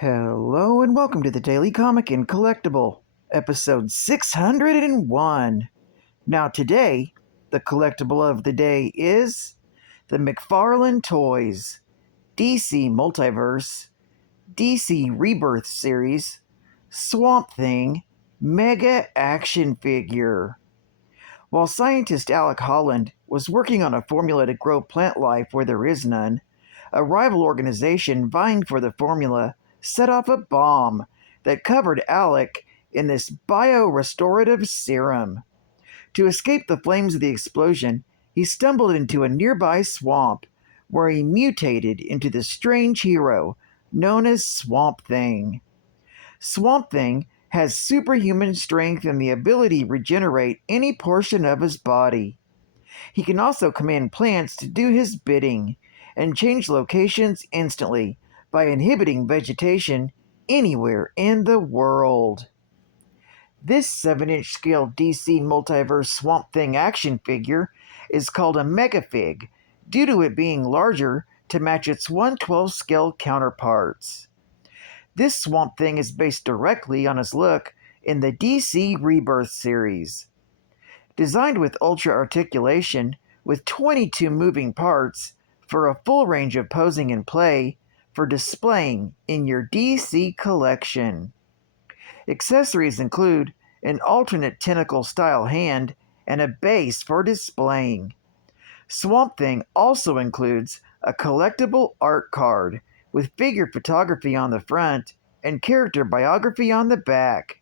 Hello and welcome to the Daily Comic and Collectible, episode 601. Now today, the collectible of the day is the Mcfarlane Toys DC Multiverse, DC Rebirth Series, Swamp Thing Mega Action Figure. While scientist Alec Holland was working on a formula to grow plant life where there is none, a rival organization vying for the formula set off a bomb that covered Alec in this bio-restorative serum. To escape the flames of the explosion, he stumbled into a nearby swamp, where he mutated into the strange hero known as Swamp Thing. Swamp Thing has superhuman strength and the ability to regenerate any portion of his body. He can also command plants to do his bidding and change locations instantly by inhibiting vegetation anywhere in the world. This 7-inch scale DC Multiverse Swamp Thing action figure is called a Megafig due to it being larger to match its 1/12 scale counterparts. This Swamp Thing is based directly on his look in the DC Rebirth series. Designed with ultra articulation with 22 moving parts for a full range of posing and play for displaying in your DC collection. Accessories include an alternate tentacle-style hand and a base for displaying. Swamp Thing also includes a collectible art card with figure photography on the front and character biography on the back.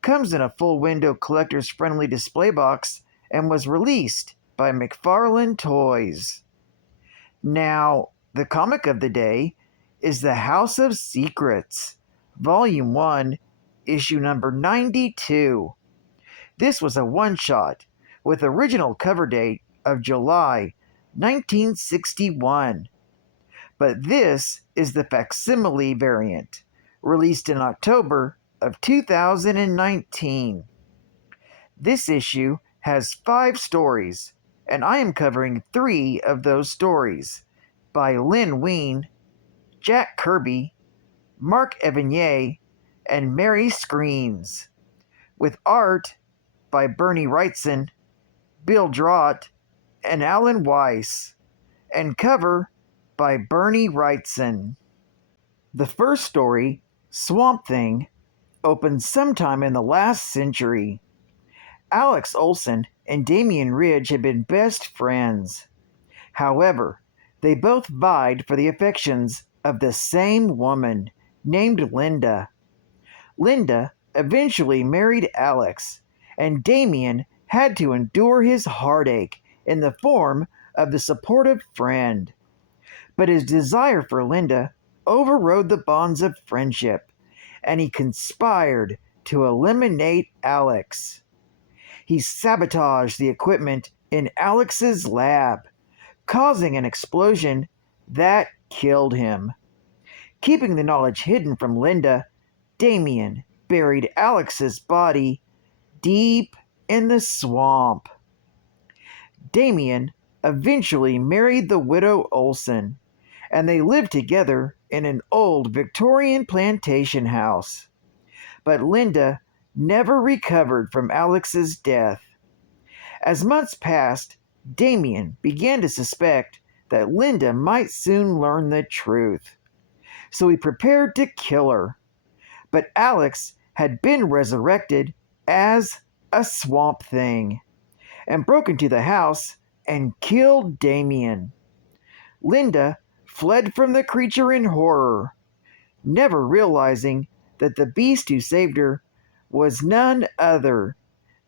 Comes in a full window collector's friendly display box and was released by Mcfarlane Toys. Now, the comic of the day is The House of Secrets, Volume 1, Issue number 92. This was a one-shot with original cover date of July 1961. But this is the facsimile variant, released in October of 2019. This issue has 5 stories, and I am covering 3 of those stories by Lynn Wein, Jack Kirby, Mark Evanier, and Mary Screens, with art by Bernie Wrightson, Bill Drott, and Alan Weiss, and cover by Bernie Wrightson. The first story, Swamp Thing, opened sometime in the last century. Alex Olson and Damian Ridge had been best friends. However, they both vied for the affections of the same woman named Linda. Linda eventually married Alex, and Damian had to endure his heartache in the form of the supportive friend. But his desire for Linda overrode the bonds of friendship, and he conspired to eliminate Alex. He sabotaged the equipment in Alex's lab, causing an explosion that killed him. Keeping the knowledge hidden from Linda, Damian buried Alex's body deep in the swamp. Damian eventually married the widow Olson, and they lived together in an old Victorian plantation house. But Linda never recovered from Alex's death. As months passed, Damian began to suspect that Linda might soon learn the truth. So he prepared to kill her. But Alex had been resurrected as a Swamp Thing and broke into the house and killed Damian. Linda fled from the creature in horror, never realizing that the beast who saved her was none other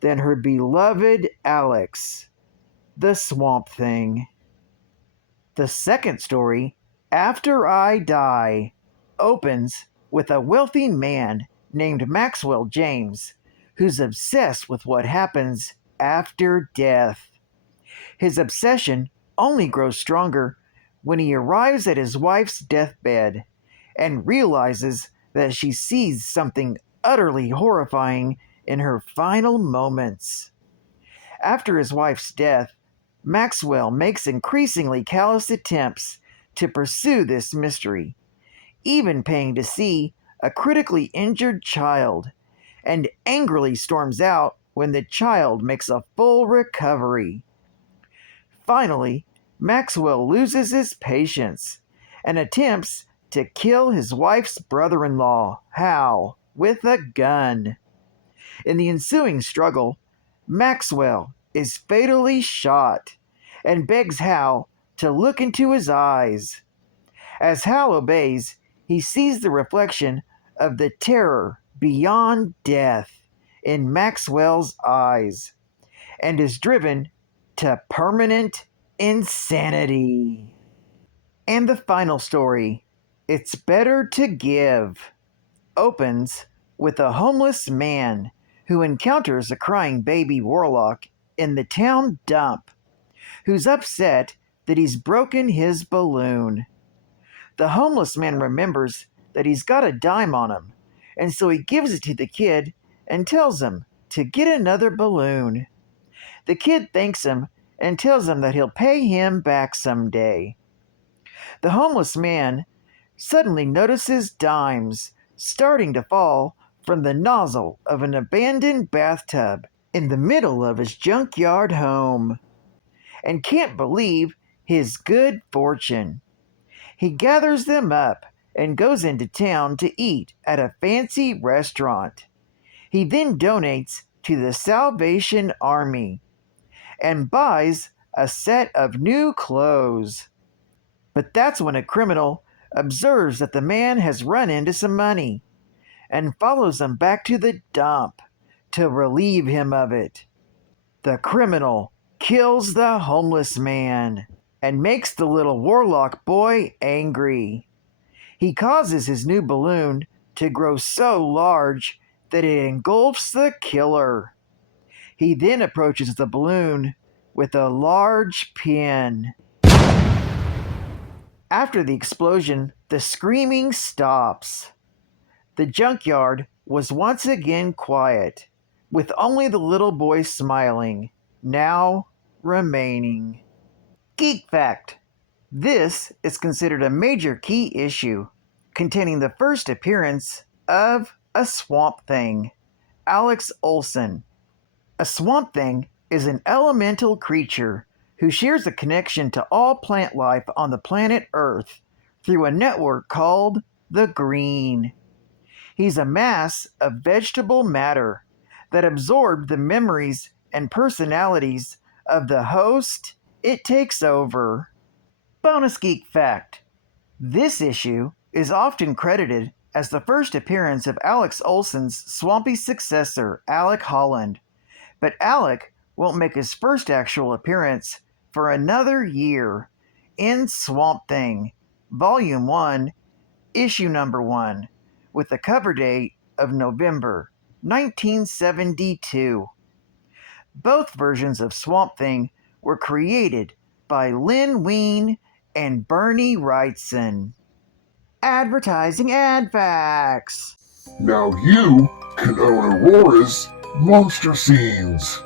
than her beloved Alex, the Swamp Thing. The second story, After I Die, opens with a wealthy man named Maxwell James, who's obsessed with what happens after death. His obsession only grows stronger when he arrives at his wife's deathbed and realizes that she sees something utterly horrifying in her final moments. After his wife's death, Maxwell makes increasingly callous attempts to pursue this mystery, even paying to see a critically injured child, and angrily storms out when the child makes a full recovery. Finally, Maxwell loses his patience and attempts to kill his wife's brother-in-law, Hal, with a gun. In the ensuing struggle, Maxwell is fatally shot and begs Hal to look into his eyes. As Hal obeys, he sees the reflection of the terror beyond death in Maxwell's eyes and is driven to permanent insanity. And the final story, It's Better to Give, opens with a homeless man who encounters a crying baby warlock in the town dump, who's upset that he's broken his balloon. The homeless man remembers that he's got a dime on him, and so he gives it to the kid and tells him to get another balloon. The kid thanks him and tells him that he'll pay him back someday. The homeless man suddenly notices dimes starting to fall from the nozzle of an abandoned bathtub in the middle of his junkyard home, and can't believe his good fortune. He gathers them up and goes into town to eat at a fancy restaurant. He then donates to the Salvation Army and buys a set of new clothes. But that's when a criminal observes that the man has run into some money and follows him back to the dump to relieve him of it. The criminal kills the homeless man and makes the little warlock boy angry. He causes his new balloon to grow so large that it engulfs the killer. He then approaches the balloon with a large pin. After the explosion, the screaming stops. The junkyard was once again quiet, with only the little boy smiling, now remaining. Geek Fact: this is considered a major key issue, containing the first appearance of a Swamp Thing, Alex Olson. A Swamp Thing is an elemental creature who shares a connection to all plant life on the planet Earth through a network called the Green. He's a mass of vegetable matter that absorbed the memories and personalities of the host it takes over. Bonus Geek Fact: this issue is often credited as the first appearance of Alex Olson's swampy successor, Alec Holland, but Alec won't make his first actual appearance for another year in Swamp Thing, Volume 1, Issue Number 1, with the cover date of November 1972. Both versions of Swamp Thing were created by Lynn Wein and Bernie Wrightson. Advertising ad facts. Now you can own Aurora's Monster Scenes,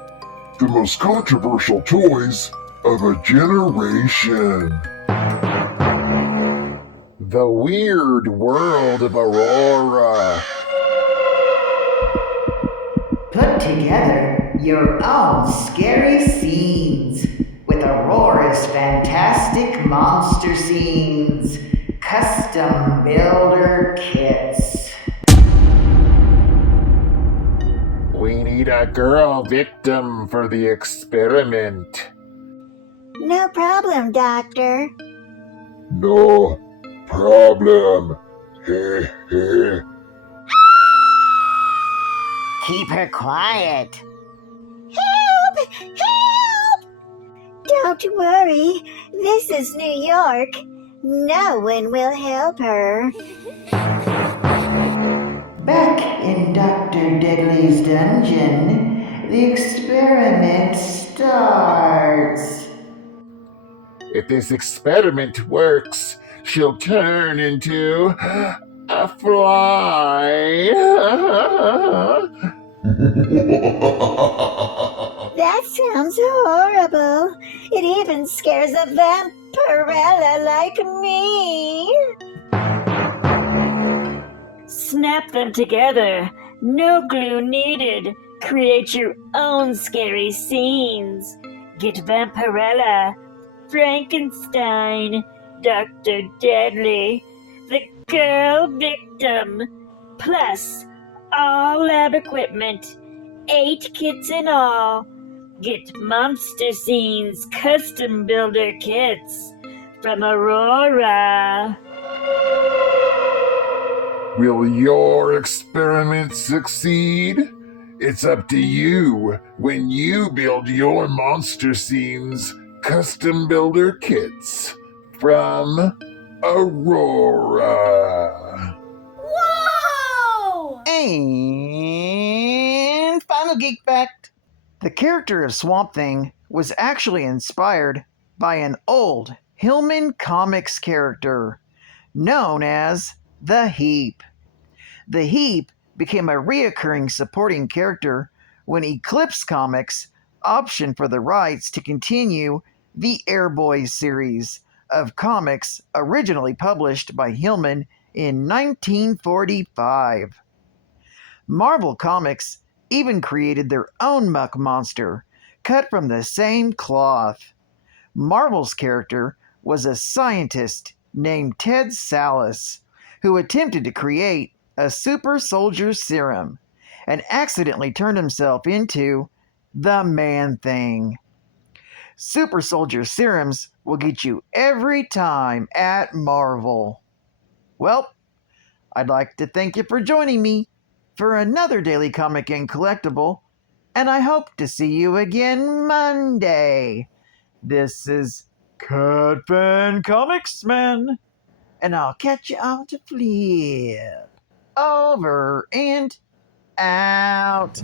the most controversial toys of a generation. The Weird World of Aurora. Put together your own scary scenes with Aurora's fantastic monster scenes, custom builder kits. We need a girl victim for the experiment. No problem, Doctor. No problem. Heh heh. Keep her quiet. Help! Help! Don't worry, this is New York. No one will help her. Back in Dr. Deadly's dungeon, the experiment starts. If this experiment works, she'll turn into a fly. That sounds horrible. It even scares a vampirella like me. Snap them together. No glue needed. Create your own scary scenes. Get Vampirella, Frankenstein, Dr. Deadly, the girl victim, plus all lab equipment. 8 kits in all. Get monster scenes custom builder kits from Aurora. Will your experiment succeed? It's up to you when you build your monster scenes custom builder kits from Aurora. Whoa! And final geek fact. The character of Swamp Thing was actually inspired by an old Hillman Comics character known as the Heap. The Heap became a reoccurring supporting character when Eclipse Comics optioned for the rights to continue the Airboys series of comics originally published by Hillman in 1945. Marvel Comics even created their own muck monster, cut from the same cloth. Marvel's character was a scientist named Ted Sallis, who attempted to create a super soldier serum and accidentally turned himself into the Man-Thing. Super soldier serums will get you every time at Marvel. Well, I'd like to thank you for joining me for another Daily Comic and Collectible, and I hope to see you again Monday. This is Cutfan Comics Man, and I'll catch you on to flip. Over and out.